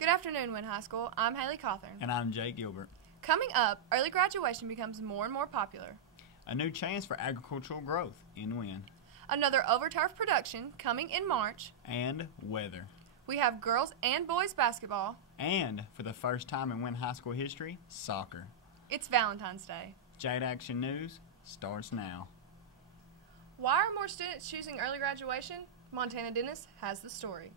Good afternoon, Wynn High School. I'm Haley Cothern. And I'm Jake Gilbert. Coming up, early graduation becomes more and more popular. A new chance for agricultural growth in Wynn. Another Overturf production coming in March. And weather. We have girls and boys basketball. And, for the first time in Wynn High School history, soccer. It's Valentine's Day. Jade Action News starts now. Why are more students choosing early graduation? Montana Dennis has the story.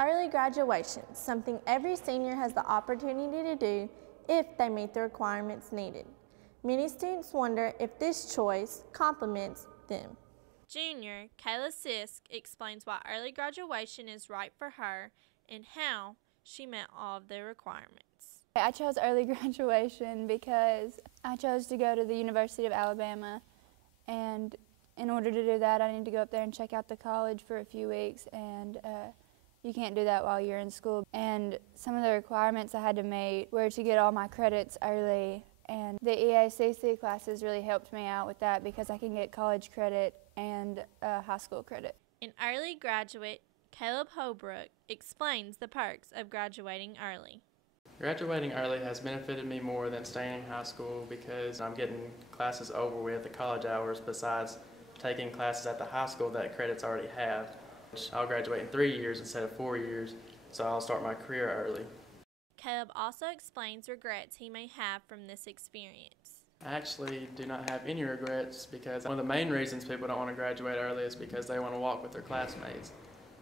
Early graduation, something every senior has the opportunity to do if they meet the requirements needed. Many students wonder if this choice complements them. Junior Kayla explains why early graduation is right for her and how she met all of the requirements. I chose early graduation because I chose to go to the University of Alabama, and in order to do that I need to go up there and check out the college for a few weeks, and you can't do that while you're in school. And some of the requirements I had to meet were to get all my credits early, and the EACC classes really helped me out with that because I can get college credit and high school credit. An early graduate, Caleb Holbrook, explains the perks of graduating early. Graduating early has benefited me more than staying in high school because I'm getting classes over with the college hours besides taking classes at the high school that credits already have. I'll graduate in 3 years instead of 4 years, so I'll start my career early. Caleb also explains regrets he may have from this experience. I actually do not have any regrets because one of the main reasons people don't want to graduate early is because they want to walk with their classmates.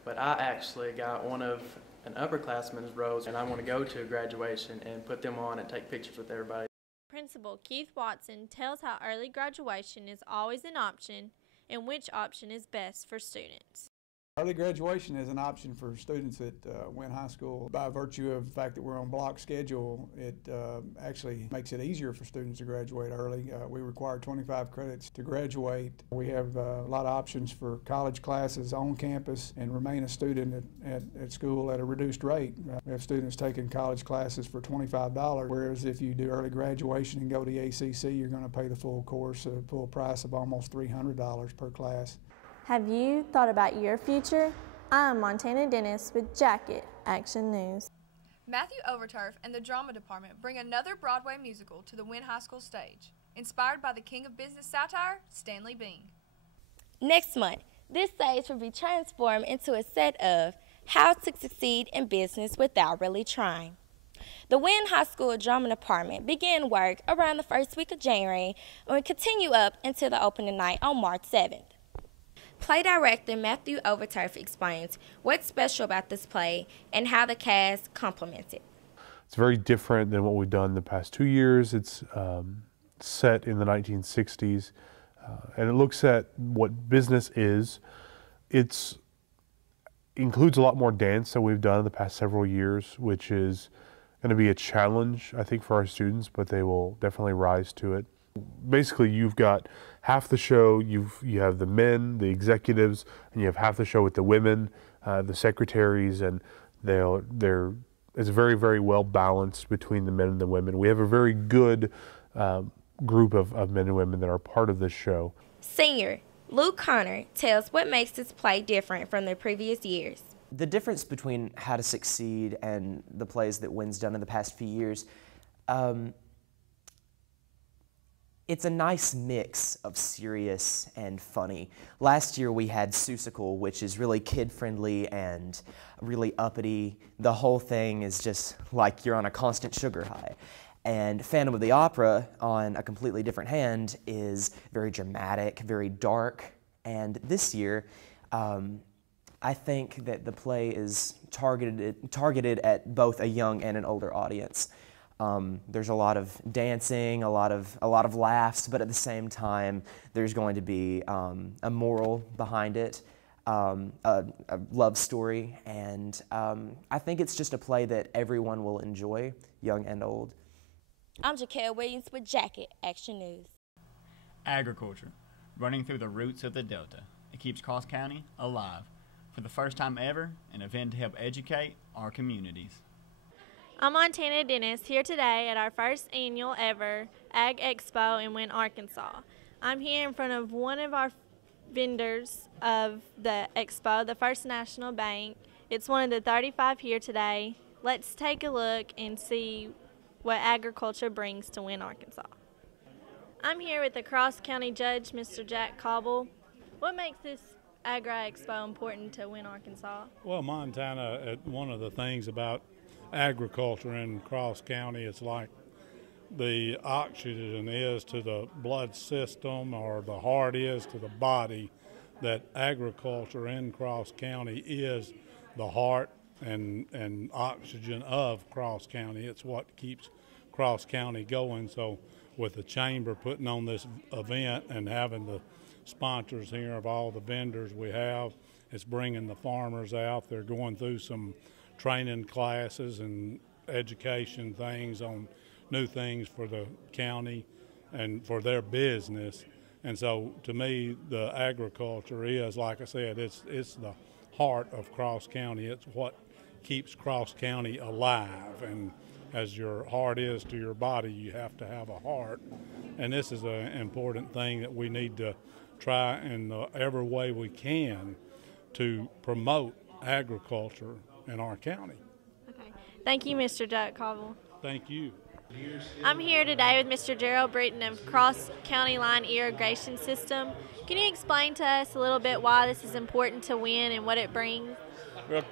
But I actually got one of an upperclassman's roles, and I want to go to a graduation and put them on and take pictures with everybody. Principal Keith Watson tells how early graduation is always an option and which option is best for students. Early graduation is an option for students at Wynn High School. By virtue of the fact that we're on block schedule, it actually makes it easier for students to graduate early. We require 25 credits to graduate. We have a lot of options for college classes on campus and remain a student at school at a reduced rate. We have students taking college classes for $25, whereas if you do early graduation and go to the ACC, you're going to pay the full course, a full price of almost $300 per class. Have you thought about your future? I'm Montana Dennis with Jacquel Action News. Matthew Overturf and the Drama Department bring another Broadway musical to the Wynn High School stage, inspired by the king of business satire, Stanley Bean. Next month, this stage will be transformed into a set of How to Succeed in Business Without Really Trying. The Wynn High School Drama Department began work around the first week of January and will continue up until the opening night on March 7th. Play director Matthew Overturf explains what's special about this play and how the cast complements it. It's very different than what we've done the past 2 years. It's set in the 1960s, and it looks at what business is. It includes a lot more dance than we've done in the past several years, which is going to be a challenge, I think, for our students, but they will definitely rise to it. Basically, you've got half the show, you have the men, the executives, and you have half the show with the women, the secretaries, and it's very, very well balanced between the men and the women. We have a very good group of men and women that are part of this show. Senior Luke Connor tells what makes this play different from the previous years. The difference between How to Succeed and the plays that Wynn's done in the past few years, it's a nice mix of serious and funny. Last year we had Seussical, which is really kid-friendly and really uppity. The whole thing is just like you're on a constant sugar high. And Phantom of the Opera, on a completely different hand, is very dramatic, very dark. And this year, I think that the play is targeted at both a young and an older audience. There's a lot of dancing, a lot of laughs, but at the same time, there's going to be a moral behind it, a love story, and I think it's just a play that everyone will enjoy, young and old. I'm Jacquel with Jacquel Action News. Agriculture, running through the roots of the Delta. It keeps Cross County alive. For the first time ever, an event to help educate our communities. I'm Montana Dennis, here today at our first annual ever Ag Expo in Wynn, Arkansas. I'm here in front of one of our vendors of the expo, the First National Bank. It's one of the 35 here today. Let's take a look and see what agriculture brings to Wynne, Arkansas. I'm here with the cross-county judge, Mr. Jacquel. What makes this Agri-Expo important to Wynne, Arkansas? Well, Montana, one of the things about agriculture in Cross County, it's like the oxygen is to the blood system, or the heart is to the body, that agriculture in Cross County is the heart and oxygen of Cross County. It's what keeps Cross County going. So with the chamber putting on this event and having the sponsors here of all the vendors we have, it's bringing the farmers out. They're going through some training classes and education things on new things for the county and for their business. And so to me, the agriculture is, like I said, it's the heart of Cross County. It's what keeps Cross County alive. And as your heart is to your body, you have to have a heart. And this is an important thing that we need to try in every way we can to promote agriculture in our county. Okay. Thank you, Mr. Jacquel. Thank you. I'm here today with Mr. Gerald Britton of Cross County Line Irrigation System. Can you explain to us a little bit why this is important to Wynne and what it brings? Well,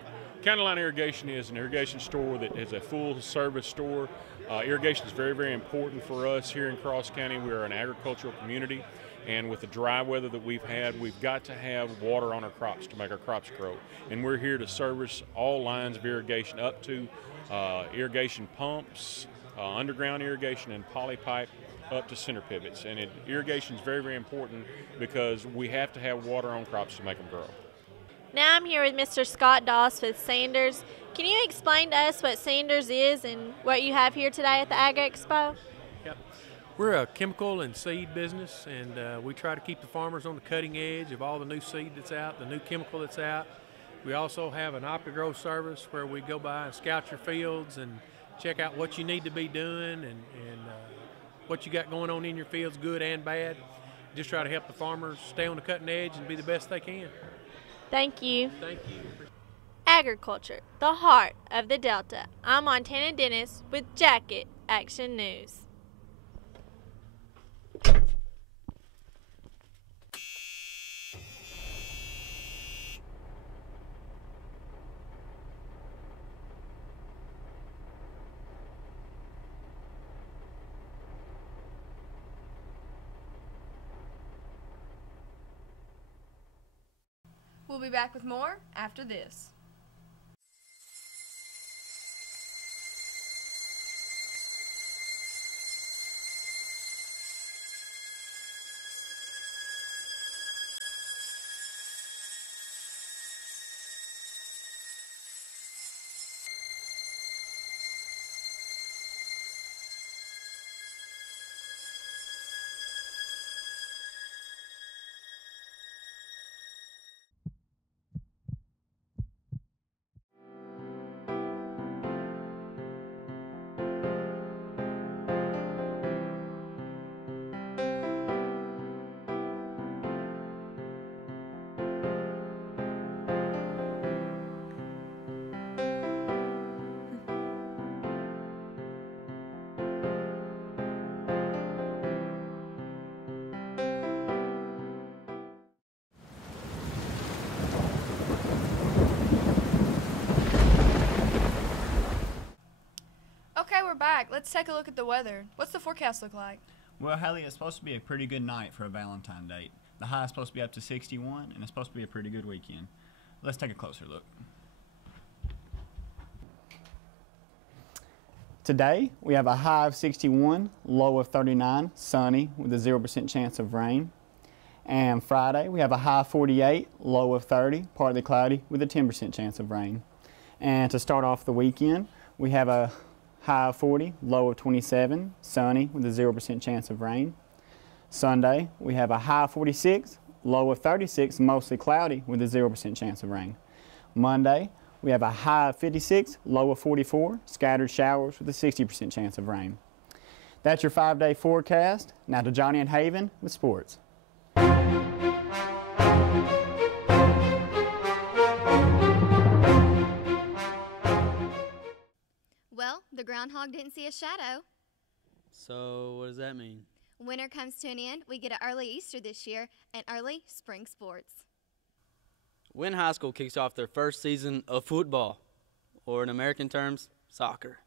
County Line Irrigation is an irrigation store that is a full-service store. Irrigation is very, very important for us here in Cross County. We are an agricultural community, and with the dry weather that we've had, we've got to have water on our crops to make our crops grow. And we're here to service all lines of irrigation, up to irrigation pumps, underground irrigation, and poly pipe up to center pivots. And irrigation is very, very important because we have to have water on crops to make them grow. Now I'm here with Mr. Scott Doss with Sanders. Can you explain to us what Sanders is and what you have here today at the Ag Expo? Yep. We're a chemical and seed business, and we try to keep the farmers on the cutting edge of all the new seed that's out, the new chemical that's out. We also have an OptiGrow service where we go by and scout your fields and check out what you need to be doing and what you got going on in your fields, good and bad. Just try to help the farmers stay on the cutting edge and be the best they can. Thank you. Thank you. Agriculture, the heart of the Delta. I'm Montana Dennis with Jacquel Action News. We'll be back with more after this. Okay, we're back. Let's take a look at the weather. What's the forecast look like? Well, Haley, it's supposed to be a pretty good night for a Valentine date. The high is supposed to be up to 61, and it's supposed to be a pretty good weekend. Let's take a closer look. Today, we have a high of 61, low of 39, sunny with a 0% chance of rain. And Friday, we have a high of 48, low of 30, partly cloudy with a 10% chance of rain. And to start off the weekend, we have a high of 40, low of 27, sunny with a 0% chance of rain. Sunday, we have a high of 46, low of 36, mostly cloudy with a 0% chance of rain. Monday, we have a high of 56, low of 44, scattered showers with a 60% chance of rain. That's your 5-day forecast. Now to Johnny and Haven with sports. Well, the groundhog didn't see a shadow. So what does that mean? Winter comes to an end, we get an early Easter this year, and early spring sports. Wynn High School kicks off their first season of football, or in American terms, soccer.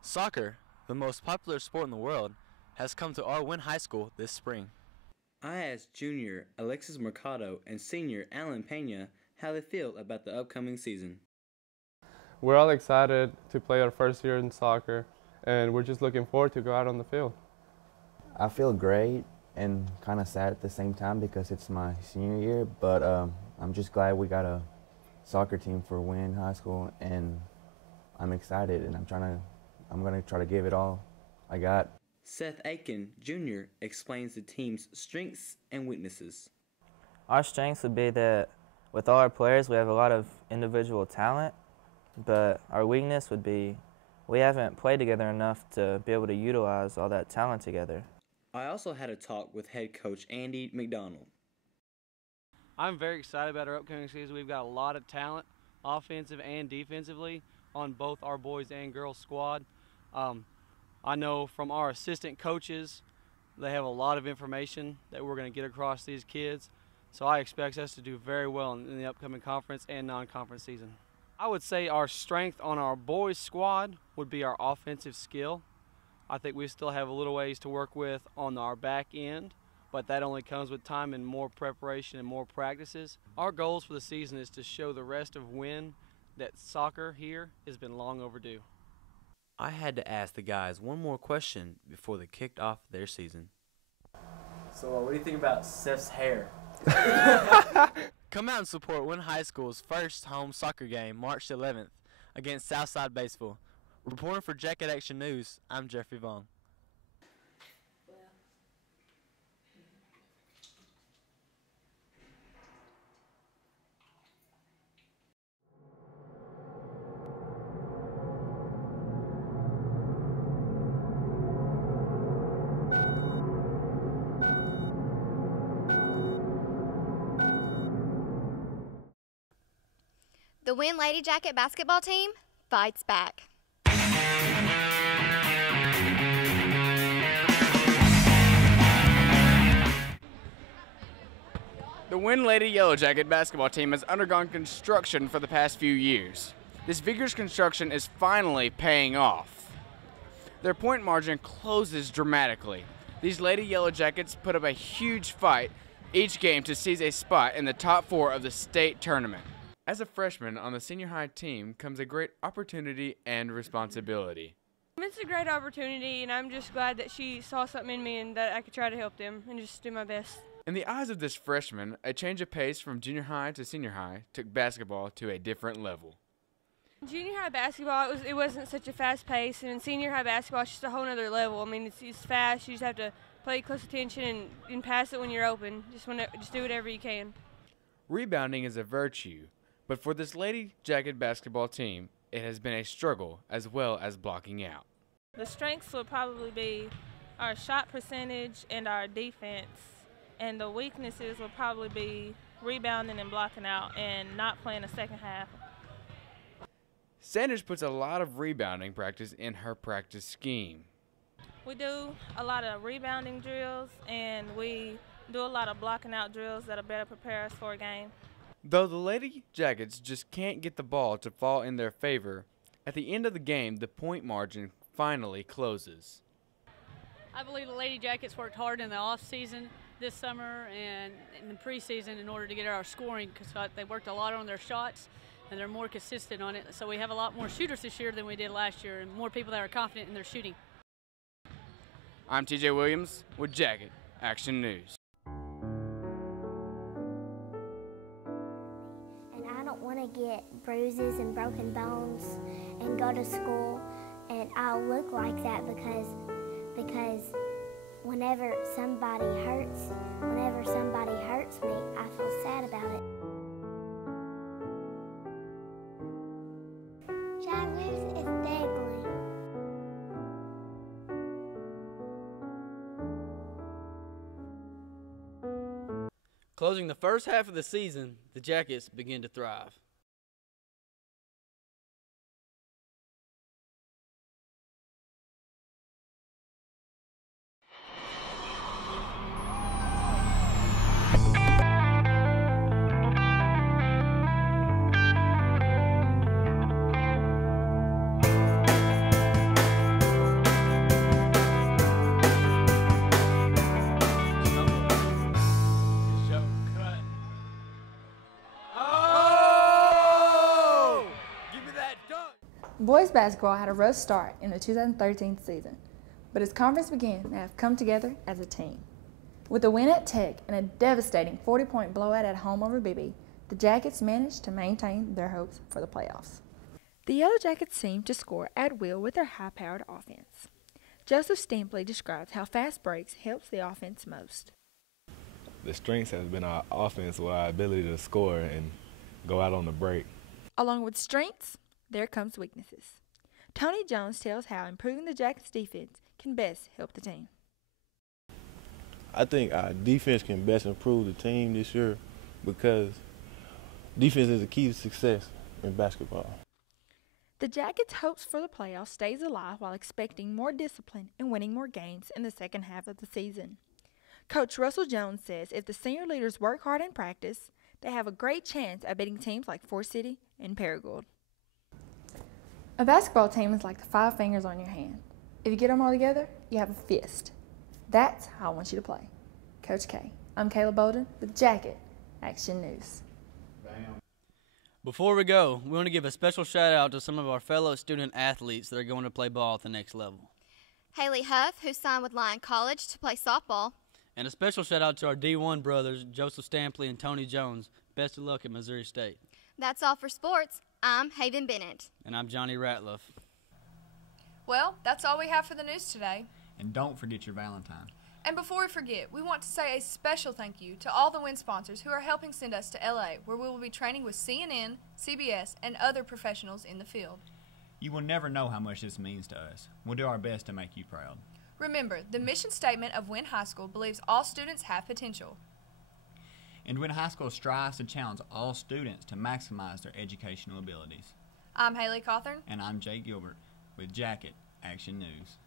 Soccer, the most popular sport in the world, has come to our Wynn High School this spring. I asked junior Alexis Mercado and senior Alan Pena how they feel about the upcoming season. We're all excited to play our first year in soccer, and we're just looking forward to go out on the field. I feel great and kind of sad at the same time because it's my senior year, but I'm just glad we got a soccer team for Wynn High School, and I'm excited, and I'm gonna try to give it all I got. Seth Aiken Jr. explains the team's strengths and weaknesses. Our strengths would be that with all our players, we have a lot of individual talent, but our weakness would be we haven't played together enough to be able to utilize all that talent together. I also had a talk with head coach Andy McDonald. I'm very excited about our upcoming season. We've got a lot of talent, offensive and defensively, on both our boys and girls squad. I know from our assistant coaches, they have a lot of information that we're going to get across these kids. So I expect us to do very well in the upcoming conference and non-conference season. I would say our strength on our boys squad would be our offensive skill. I think we still have a little ways to work with on our back end, but that only comes with time and more preparation and more practices. Our goals for the season is to show the rest of Wynn that soccer here has been long overdue. I had to ask the guys one more question before they kicked off their season. So what do you think about Seth's hair? Come out and support Wynn High School's first home soccer game, March 11th, against Southside Batesville. Reporting for Jacquel Action News, I'm Jeffrey Vong. The Wynn Lady Jacket basketball team fights back. The Wynn Lady Yellow Jacket basketball team has undergone construction for the past few years. This vigorous construction is finally paying off. Their point margin closes dramatically. These Lady Yellow Jackets put up a huge fight each game to seize a spot in the top 4 of the state tournament. As a freshman on the senior high team comes a great opportunity and responsibility. It's a great opportunity, and I'm just glad that she saw something in me and that I could try to help them and just do my best. In the eyes of this freshman, a change of pace from junior high to senior high took basketball to a different level. Junior high basketball, it wasn't such a fast pace, and in senior high basketball, it's just a whole other level. I mean, it's fast. You just have to pay close attention and pass it when you're open. Just do whatever you can. Rebounding is a virtue, but for this Lady Jacket basketball team, it has been a struggle as well as blocking out. The strengths will probably be our shot percentage and our defense, and the weaknesses will probably be rebounding and blocking out and not playing the second half. Sanders puts a lot of rebounding practice in her practice scheme. We do a lot of rebounding drills, and we do a lot of blocking out drills that'll better prepare us for a game. Though the Lady Jackets just can't get the ball to fall in their favor, at the end of the game, the point margin finally closes. I believe the Lady Jackets worked hard in the off-season this summer and in the preseason in order to get our scoring, because they worked a lot on their shots and they're more consistent on it. So we have a lot more shooters this year than we did last year, and more people that are confident in their shooting. I'm TJ Williams with Jacket Action News. And I don't want to get bruises and broken bones and go to school and I'll look like that because whenever somebody hurts me, I feel sad about it. Jacquel is Daglin. Closing the first half of the season, the Jackets begin to thrive. Boys basketball had a rough start in the 2013 season, but as conference began, they have come together as a team. With a win at Tech and a devastating 40-point blowout at home over BB, the Jackets managed to maintain their hopes for the playoffs. The Yellow Jackets seem to score at will with their high-powered offense. Joseph Stampley describes how fast breaks helps the offense most. The strengths has been our offense with our ability to score and go out on the break. Along with strengths, there comes weaknesses. Tony Jones tells how improving the Jackets' defense can best help the team. I think our defense can best improve the team this year because defense is the key to success in basketball. The Jackets' hopes for the playoffs stays alive while expecting more discipline and winning more games in the second half of the season. Coach Russell Jones says if the senior leaders work hard in practice, they have a great chance at beating teams like Forest City and Paragould. A basketball team is like the 5 fingers on your hand. If you get them all together, you have a fist. That's how I want you to play. Coach K. I'm Kayla Bolden with Jacket Action News. Before we go, we want to give a special shout out to some of our fellow student athletes that are going to play ball at the next level. Haley Huff, who signed with Lyon College to play softball. And a special shout out to our D1 brothers, Joseph Stampley and Tony Jones. Best of luck at Missouri State. That's all for sports. I'm Haven Bennett. And I'm Johnny Ratliff. Well, that's all we have for the news today. And don't forget your Valentine. And before we forget, we want to say a special thank you to all the WIN sponsors who are helping send us to LA, where we will be training with CNN, CBS, and other professionals in the field. You will never know how much this means to us. We'll do our best to make you proud. Remember, the mission statement of WIN High School believes all students have potential. And WIN High School strives to challenge all students to maximize their educational abilities. I'm Haley Cothern. And I'm Jake Gilbert with Jacket Action News.